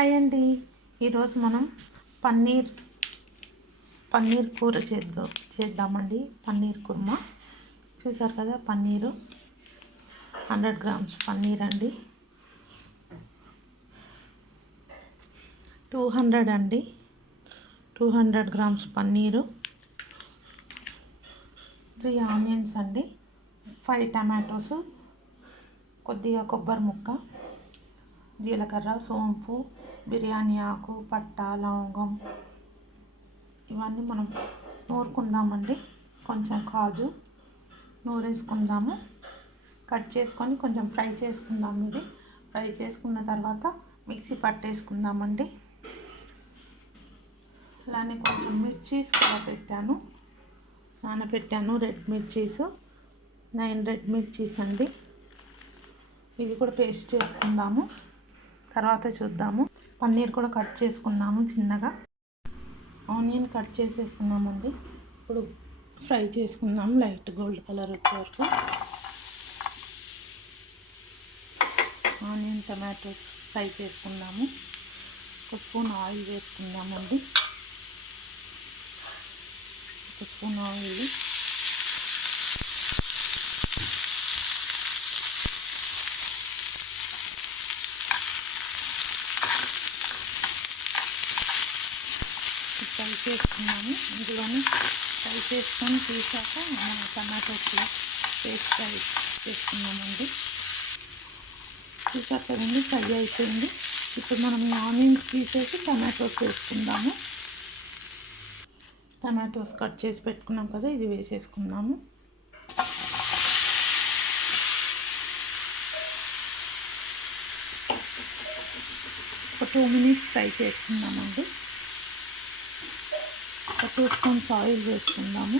Hi అండి. ఈరోజు మనం పన్నీర్ కూర చేద్దామండి. పన్నీర్ కుర్మా. చూసారు కదా, పన్నీరు 100 గ్రామ్స్ పన్నీర్ అండి, 200 గ్రామ్స్ పన్నీరు, 3 ఆనియన్స్ అండి, 5 టమాటోస్, కొద్దిగా కొబ్బరి ముక్క, జీలకర్ర, సోంపు, బిర్యానీ ఆకు, పట్ట, లవంగం ఇవన్నీ మనం నూరుకుందామండి. కొంచెం కాజు నూరేసుకుందాము. కట్ చేసుకొని కొంచెం ఫ్రై చేసుకుందాము. ఇది ఫ్రై చేసుకున్న తర్వాత మిక్సీ పట్టేసుకుందామండి. అలానే కొంచెం మిర్చీస్ కూడా నానబెట్టాను. రెడ్ మిర్చీస్ 9 రెడ్ మిర్చీస్ అండి. ఇది కూడా పేస్ట్ చేసుకుందాము, తర్వాత చూద్దాము. పన్నీర్ కూడా కట్ చేసుకున్నాము చిన్నగా. ఆనియన్ కట్ చేసేసుకున్నామండి. ఇప్పుడు ఫ్రై చేసుకుందాము లైట్ గోల్డ్ కలర్ వచ్చే వరకు. ఆనియన్ టమాటోస్ ఫ్రై చేసుకుందాము. ఒక స్పూన్ ఆయిల్ వేసుకుందామండి. ఒక స్పూన్ ఆయిల్, ఫ్రై చేసుకున్నాము. ఇందులోనే ఫ్రై చేసుకొని తీసాక మనం టమాటోస్లో పేస్ట్ ఫ్రై చేసుకున్నామండి. చూసాక కదండి, ఫ్రై అయిపోయింది. ఇప్పుడు మనం ఆనియన్స్ తీసేసి టమాటోస్ వేసుకుందాము. టమాటోస్ కట్ చేసి పెట్టుకున్నాం కదా, ఇది వేసేసుకుందాము. ఒక 2 మినిట్స్ ఫ్రై చేసుకుందామండి. ఒక 2 స్పూన్స్ ఆయిల్ వేసుకుందాము.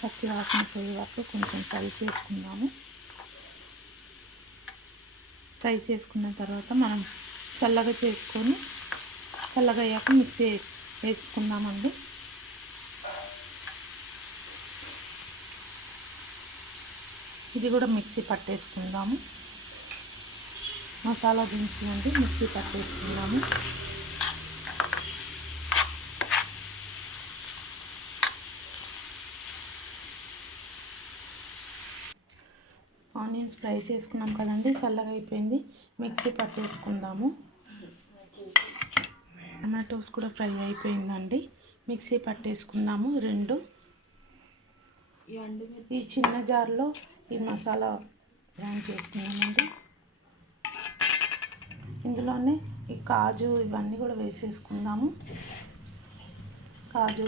పచ్చి వాసన పోయే వరకు కొంచెం ఫ్రై చేసుకుందాము. ఫ్రై చేసుకున్న తర్వాత మనం చల్లగా అయ్యాక మిక్సీ వేసుకుందామండి. ఇది కూడా మిక్సీ పట్టేసుకుందాము. మసాలా దినుసులండి మిక్సీ పట్టేసుకుందాము. ఆనియన్స్ ఫ్రై చేసుకున్నాం కదండి, చల్లగా అయిపోయింది. మిక్సీ పట్టేసుకుందాము. టమాటోస్ కూడా ఫ్రై అయిపోయిందండి. మిక్సీ పట్టేసుకుందాము. 2 ఈ చిన్న జార్లో ఈ మసాలా గ్రైండ్ చేసుకున్నామండి. ఇందులోనే ఈ కాజు ఇవన్నీ కూడా వేసేసుకుందాము. కాజు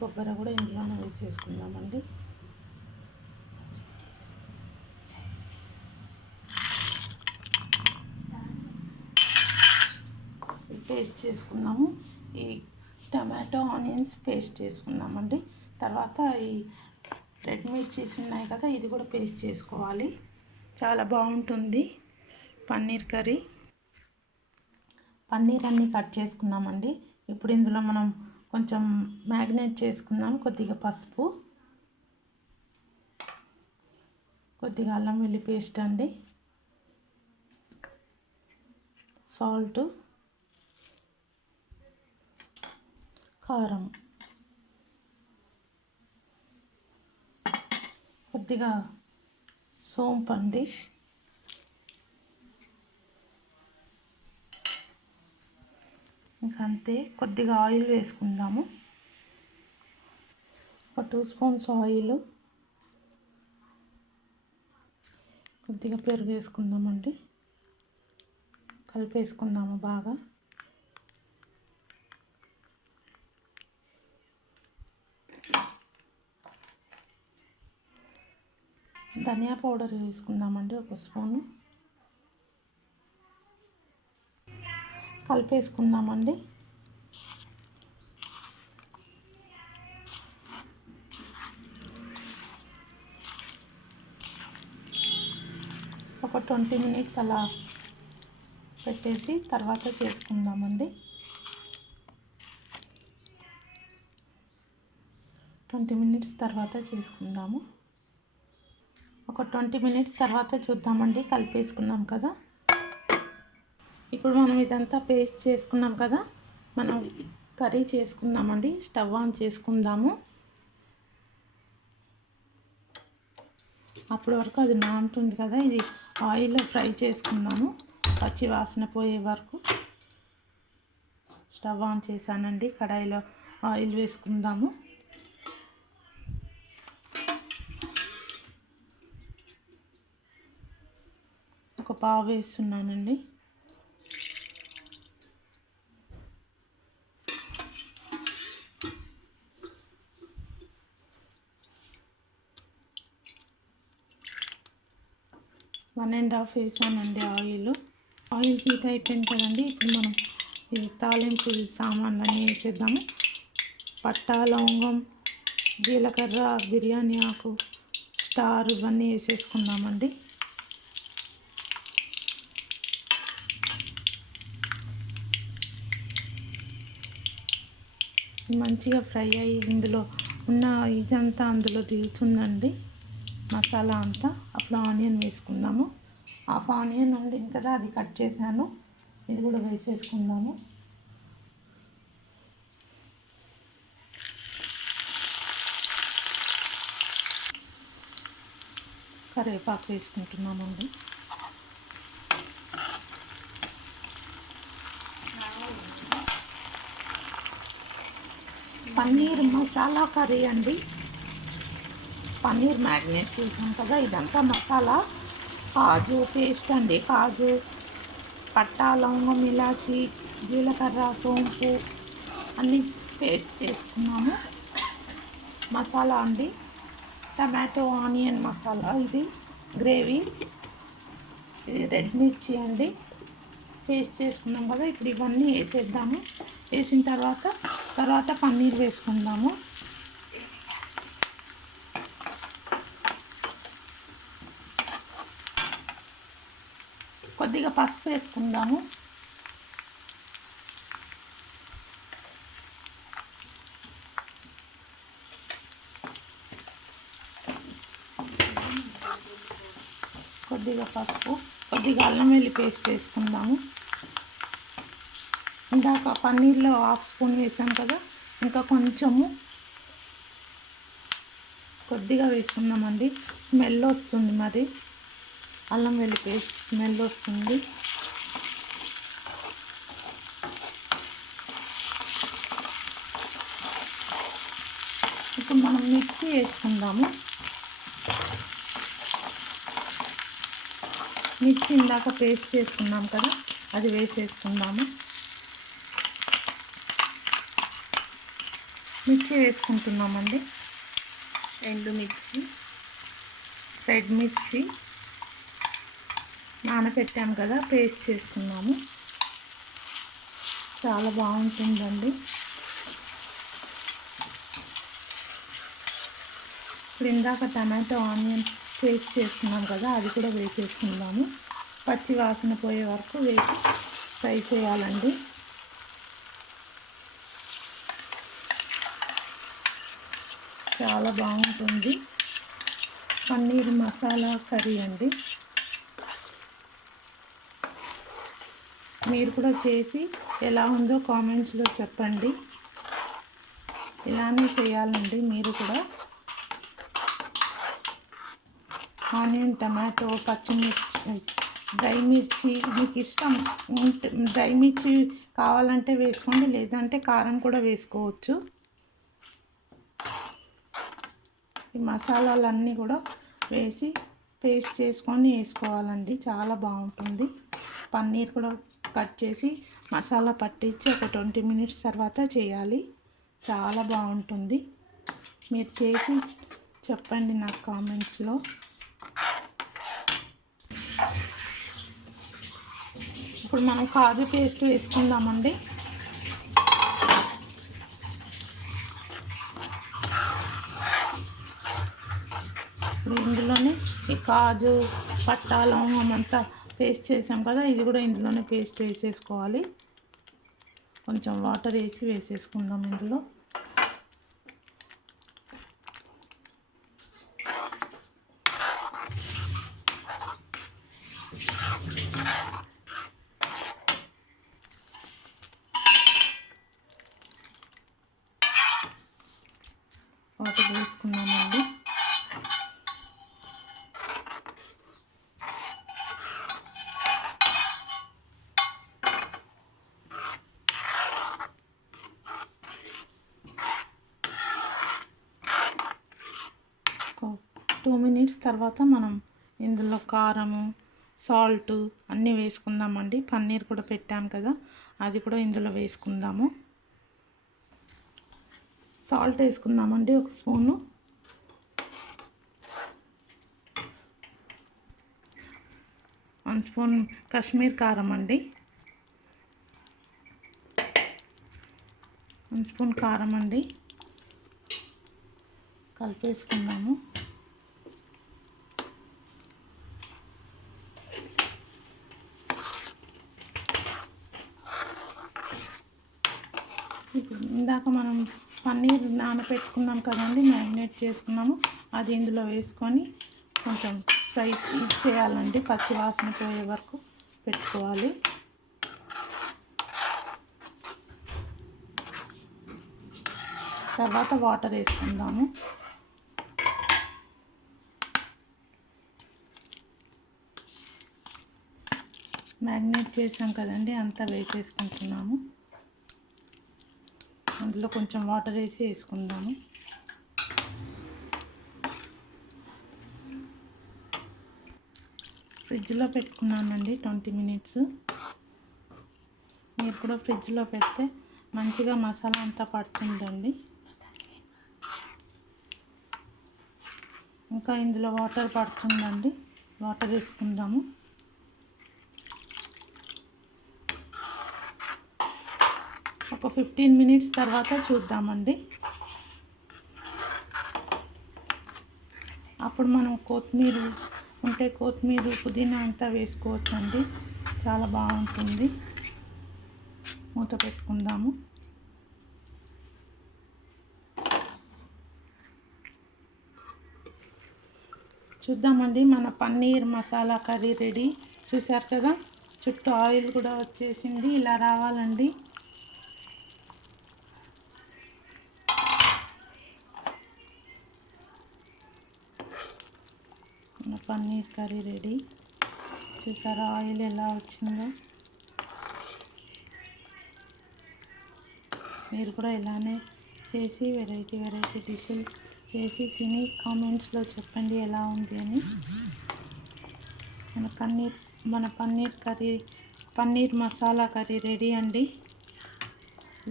కొబ్బరి కూడా ఇందులోనే వేసేసుకుందామండి. పేస్ట్ చేసుకున్నాము. ఈ టమాటో ఆనియన్స్ పేస్ట్ చేసుకున్నామండి. తర్వాత ఈ రెడ్ మిర్చీస్ ఉన్నాయి కదా, ఇది కూడా పేస్ట్ చేసుకోవాలి. చాలా బాగుంటుంది పన్నీర్ కర్రీ. పన్నీర్ అన్నీ కట్ చేసుకున్నామండి. ఇప్పుడు ఇందులో మనం కొంచెం మ్యాగ్నేట్ చేసుకుందాం. కొద్దిగా పసుపు, కొద్దిగా అల్లం వెల్లి పేస్ట్ అండి, సాల్ట్, కారం, కొద్దిగా సోంపు అండి, ఇంకంతే. కొద్దిగా ఆయిల్ వేసుకుందాము. ఒక 2 స్పూన్స్ ఆయిల్, కొద్దిగా పెరుగు వేసుకుందామండి. కలిపేసుకుందాము బాగా. ధనియా పౌడర్ వేసుకుందామండి, ఒక స్పూను. కలిపేసుకుందామండి. ఒక 20 మినిట్స్ అలా పెట్టేసి తర్వాత చేసుకుందామండి. 20 మినిట్స్ తర్వాత చేసుకుందాము. ఒక 20 మినిట్స్ తర్వాత చూద్దామండి. కలిపేసుకున్నాం కదా. ఇప్పుడు మనం ఇదంతా పేస్ట్ చేసుకున్నాం కదా, మనం కర్రీ చేసుకుందామండి. స్టవ్ ఆన్ చేసుకుందాము. అప్పటి వరకు అది నానుతుంది కదా, ఇది ఆయిల్లో ఫ్రై చేసుకుందాము. పచ్చి వాసన పోయే వరకు స్టవ్ ఆన్ చేశానండి. కడాయిలో ఆయిల్ వేసుకుందాము. ఒక పావు వేస్తున్నానండి. వన్ అండ్ హాఫ్ వేసానండి ఆయిల్ హీట్ అయిపోయింది కదండి. ఇప్పుడు మనం ఇది తాలింపు సామాన్లన్నీ వేసేద్దాము. పట్టా, లవంగం, జీలకర్ర, బిర్యానీ ఆకు, స్టార్ ఇవన్నీ వేసేసుకుందామండి. మంచిగా ఫ్రై అయ్యి ఇందులో ఉన్న ఇదంతా అందులో దిగుతుందండి, మసాలా అంతా. అప్పుడు ఆనియన్ వేసుకుందాము. హాఫ్ ఆనియన్ ఉండింది కదా, అది కట్ చేశాను. ఇది కూడా వేసేసుకుందాము. కరివేపాకు వేసుకుంటున్నామండి. పన్నీర్ మసాలా కర్రీ అండి. పన్నీర్ మ్యారినేట్ చేసాం కదా, ఇదంతా మసాలా. కాజు పేస్ట్ అండి. కాజు, పట్టా, లవంగం, ఇలాచి, జీలకర్ర, సోంపు అన్నీ పేస్ట్ చేసుకున్నాము. మసాలా అండి. టమాటో ఆనియన్ మసాలా, ఇది గ్రేవీ. ఇది రెడ్ మిర్చి అండి, పేస్ట్ చేసుకున్నాం కదా. ఇప్పుడు ఇవన్నీ వేసేద్దాము. వేసిన తర్వాత పన్నీర్ వేసుకుందాము. కొద్దిగా పసుపు వేసుకుందాము. కొద్దిగా పసుపు, కొద్దిగా అల్లం వెల్లి పేస్ట్ వేసుకుందాము. ఇందాక పన్నీర్లో హాఫ్ స్పూన్ వేసాం కదా, ఇంకా కొంచెము కొద్దిగా వేసుకుందామండి. స్మెల్ వస్తుంది, మరి అల్లం వెల్లి పేస్ట్ స్మెల్ వస్తుంది. ఇప్పుడు మనం మిర్చి వేసుకుందాము. మిర్చి ఇందాక పేస్ట్ చేసుకున్నాం కదా, అది వేసేసుకుందాము. మిర్చి వేసుకుంటున్నామండి. ఎండుమిర్చి, రెడ్ మిర్చి నానబెట్టాం కదా, పేస్ట్ చేసుకున్నాము. చాలా బాగుంటుందండి. ఇప్పుడు ఇందాక టమాటో ఆనియన్ పేస్ట్ చేసుకున్నాం కదా, అది కూడా వేసేసుకుందాము. పచ్చి వాసన పోయే వరకు వేసి ఫ్రై చేయాలండి. చాలా బాగుంటుంది. పన్నీర్ మసాలా కర్రీ అండి. మీరు కూడా చేసి ఎలా ఉందో కామెంట్స్లో చెప్పండి. ఇలానే చేయాలండి మీరు కూడా. ఆనియన్, టమాటో, పచ్చిమిర్చి, డ్రై మిర్చి మీకు ఇష్టం డ్రై మిర్చి కావాలంటే వేసుకోండి, లేదంటే కారం కూడా వేసుకోవచ్చు. ఈ మసాలాలన్నీ కూడా వేసి పేస్ట్ చేసుకొని వేసుకోవాలండి. చాలా బాగుంటుంది. పన్నీర్ కూడా కట్ చేసి మసాలా పట్టించి ఒక 20 మినిట్స్ తర్వాత చేయాలి. చాలా బాగుంటుంది. మీరు చేసి చెప్పండి నాకు కామెంట్స్లో. ఇప్పుడు మనం కాజు పేస్ట్ వేసుకుందామండి. ఇప్పుడు ఇందులోనే ఈ కాజు, పట్టా, లవంగం అంతా పేస్ట్ చేసాం కదా, ఇది కూడా ఇందులోనే పేస్ట్ వేసేసుకోవాలి. కొంచెం వాటర్ వేసి వేసేసుకుందాం ఇందులో. మినిట్స్ తర్వాత మనం ఇందులో కారము, సాల్ట్ అన్నీ వేసుకుందామండి. పన్నీర్ కూడా పెట్టాం కదా, అది కూడా ఇందులో వేసుకుందాము. సాల్ట్ వేసుకుందామండి 1 స్పూను. వన్ స్పూన్ కాశ్మీర్ కారం అండి. 1 స్పూన్ కారం అండి. కలిపేసుకుందాము. ఇందాక మనం పన్నీర్ నానబెట్టుకున్నాం కదండి, మ్యారినేట్ చేసుకున్నాము, అది ఇందులో వేసుకొని కొంచెం ఫ్రై చేయాలండి. పచ్చి వాసన పోయే వరకు పెట్టుకోవాలి. తర్వాత వాటర్ వేసుకుందాము. మ్యారినేట్ చేసాం కదండి, అంతా వేసేసుకుంటున్నాము. అందులో కొంచెం వాటర్ వేసుకుందాము. ఫ్రిడ్జ్లో పెట్టుకున్నానండి 20 మినిట్స్. మీరు కూడా ఫ్రిడ్జ్లో పెడితే మంచిగా మసాలా అంతా పడుతుందండి. ఇంకా ఇందులో వాటర్ పడుతుందండి, వాటర్ వేసుకుందాము. ఒక 15 మినిట్స్ తర్వాత చూద్దామండి. అప్పుడు మనం కొత్తిమీర ఉంటే కొత్తిమీర, పుదీనా అంతా వేసుకోవచ్చండి, చాలా బాగుంటుంది. మూత పెట్టుకుందాము. చూద్దామండి, మన పన్నీర్ మసాలా కర్రీ రెడీ. చూసారు కదా, చుట్టూ ఆయిల్ కూడా వచ్చేసింది. ఇలా రావాలండి. మన పన్నీర్ కర్రీ రెడీ. చూసారా ఆయిల్ ఎలా వచ్చిందో? మీరు కూడా ఇలానే చేసి వెరైటీ డిషెస్ చేసి తిని కామెంట్స్లో చెప్పండి ఎలా ఉంది అని. మన పన్నీర్ మసాలా కర్రీ రెడీ అండి.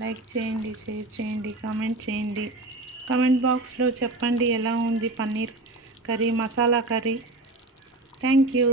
లైక్ చేయండి, షేర్ చేయండి, కామెంట్ చేయండి. కామెంట్ బాక్స్లో చెప్పండి ఎలా ఉంది paneer curry, masala curry. Thank you.